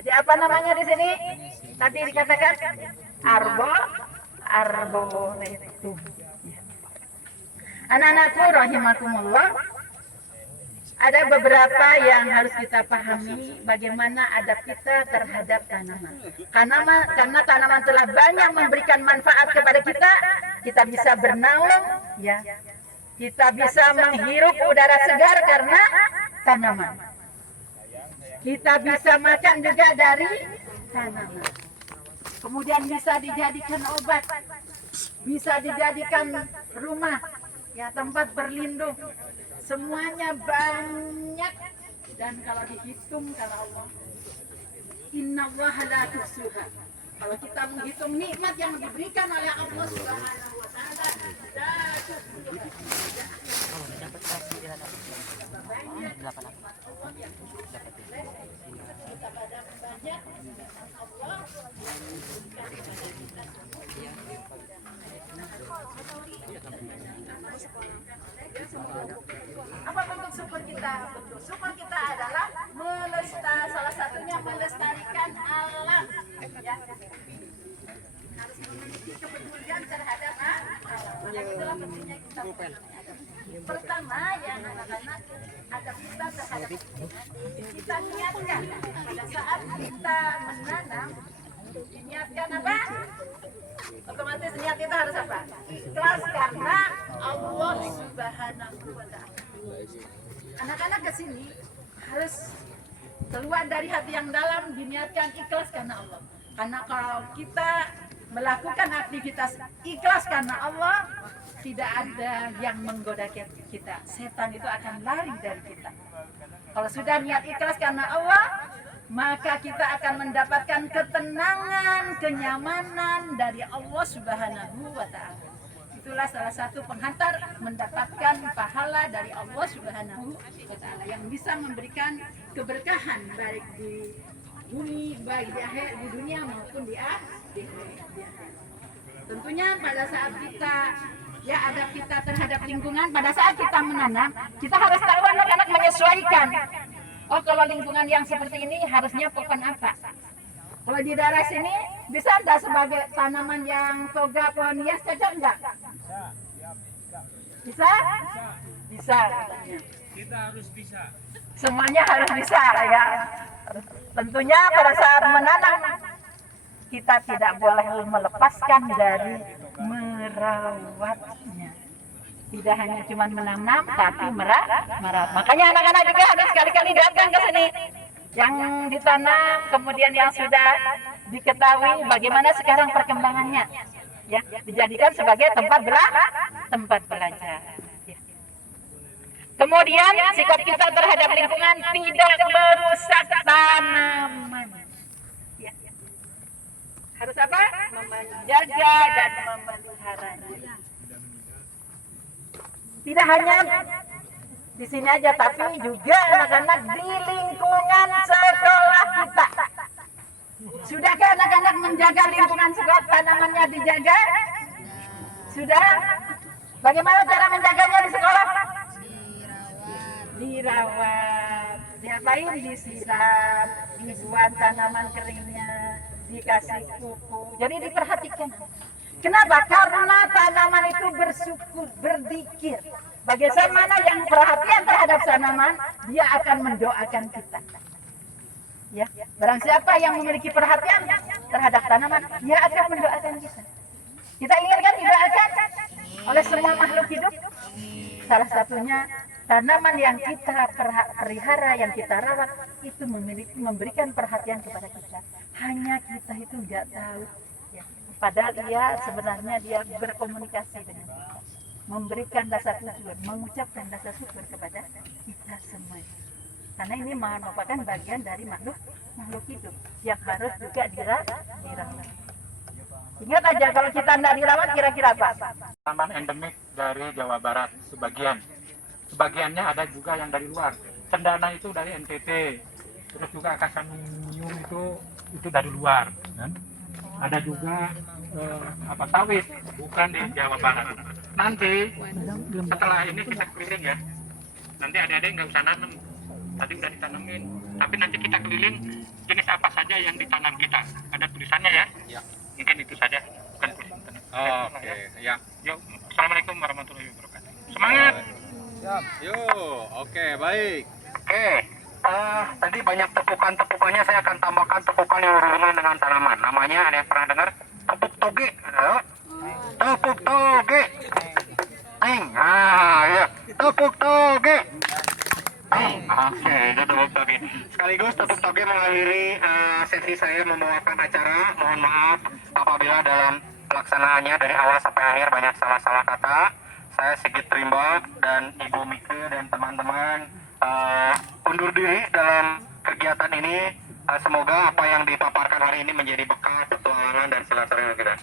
Jadi apa namanya di sini? Tadi dikatakan arboretum. Anak-anakku rahimakumullah, ada beberapa yang harus kita pahami bagaimana adab kita terhadap tanaman. Karena tanaman telah banyak memberikan manfaat kepada kita, kita bisa bernaung, ya. Kita bisa menghirup udara segar karena tanaman. Kita bisa makan juga dari tanaman. Kemudian bisa dijadikan obat, bisa dijadikan rumah, ya, tempat berlindung. Semuanya banyak, dan kalau dihitung kata Allah, innallaha la tuhsuha. Kalau kita menghitung nikmat yang diberikan oleh Allah Subhanahu wa taala, la tuhsuha. Apa bentuk syukur kita? Bentuk syukur kita adalah salah satunya melestarikan alam, ya. Harus memiliki kepedulian terhadap alam. Itulah pentingnya kita. Pertama, yang anak-anak, adab kita terhadap kita niatkan pada saat kita menanam, niatkan apa? Otomatis niat kita harus apa? Ikhlas karena Allah Subhanahu wa taala. Anak-anak ke sini harus keluar dari hati yang dalam, diniatkan ikhlas karena Allah. Karena kalau kita melakukan aktivitas ikhlas karena Allah, tidak ada yang menggoda kita. Setan itu akan lari dari kita. Kalau sudah niat ikhlas karena Allah, maka kita akan mendapatkan ketenangan, kenyamanan dari Allah Subhanahu wa taala. Itulah salah satu penghantar mendapatkan pahala dari Allah Subhanahu wa taala yang bisa memberikan keberkahan baik di bumi, baik di dunia maupun di akhirat. Tentunya pada saat kita, ya, adab kita terhadap lingkungan, pada saat kita menanam, kita harus tahu anak-anak menyesuaikan. Oh, kalau lingkungan yang seperti ini harusnya pohon apa? Kalau di daerah sini bisa enggak sebagai tanaman yang toga pohon hias cocok enggak? Bisa? Bisa. Kita harus bisa. Semuanya harus bisa, ya. Tentunya pada saat menanam kita tidak boleh melepaskan dari merawatnya. Tidak hanya cuma menanam, tapi merawat. Makanya anak-anak juga harus sekali-kali datang ke sini. Yang ditanam, kemudian yang sudah diketahui bagaimana sekarang perkembangannya, ya, dijadikan sebagai tempat belajar. Ya. Kemudian sikap kita terhadap lingkungan tidak merusak tanaman. Ya. Harus apa? Menjaga dan memeliharanya. Tidak hanya di sini aja, tapi juga anak-anak di lingkungan sekolah kita. Sudahkah anak-anak menjaga lingkungan sekolah, tanamannya dijaga? Sudah? Bagaimana cara menjaganya di sekolah? Dirawat. Diapain? Disiram, dibuat tanaman keringnya, dikasih pupuk. Jadi diperhatikan. Kenapa? Karena tanaman itu bersyukur, berzikir. Bagaimana yang perhatian terhadap tanaman, dia akan mendoakan kita. Ya, barang siapa yang memiliki perhatian terhadap tanaman, dia akan mendoakan kita. Kita ingatkan didoakan oleh semua makhluk hidup. Salah satunya tanaman yang kita pelihara, yang kita rawat, itu memberikan perhatian kepada kita. Hanya kita itu nggak tahu. Ya. Padahal sebenarnya dia berkomunikasi dengan kita, memberikan rasa syukur, mengucapkan rasa syukur kepada kita semua. Karena ini merupakan bagian dari makhluk hidup yang harus juga dirawat. Ingat aja, kalau kita tidak dirawat, kira-kira apa? Tanaman endemik dari Jawa Barat sebagiannya ada juga yang dari luar. Cendana itu dari NTT, terus juga Casanum itu dari luar, kan? Ada juga sawit, bukan di Jawa Barat. Nanti setelah ini kita keliling, ya, nanti adik-adik nggak usah nanam, tadi udah ditanamin, tapi nanti kita keliling jenis apa saja yang ditanam kita. Ada tulisannya ya? Ya. Mungkin itu saja. Bukan tulisan. Oke, ya. Yuk, assalamualaikum warahmatullahi wabarakatuh. Semangat. Yuk, oke, baik. Oke, tadi banyak tepukan-tepukannya, saya akan tambahkan tepukan yang berhubungan dengan tanaman. Namanya ada yang pernah dengar? Tepuk toge. Tepuk toge. Ya. Tepuk toge. Oke, itu tepuk toge. Sekaligus tepuk toge mengakhiri sesi saya membawakan acara. Mohon maaf apabila dalam pelaksanaannya dari awal sampai akhir banyak salah-salah kata. Saya Sigit Rimba dan Ibu Mike dan teman-teman undur diri dalam kegiatan ini. Semoga apa yang dipaparkan hari ini menjadi bekal petualangan dan silaturahmi kita.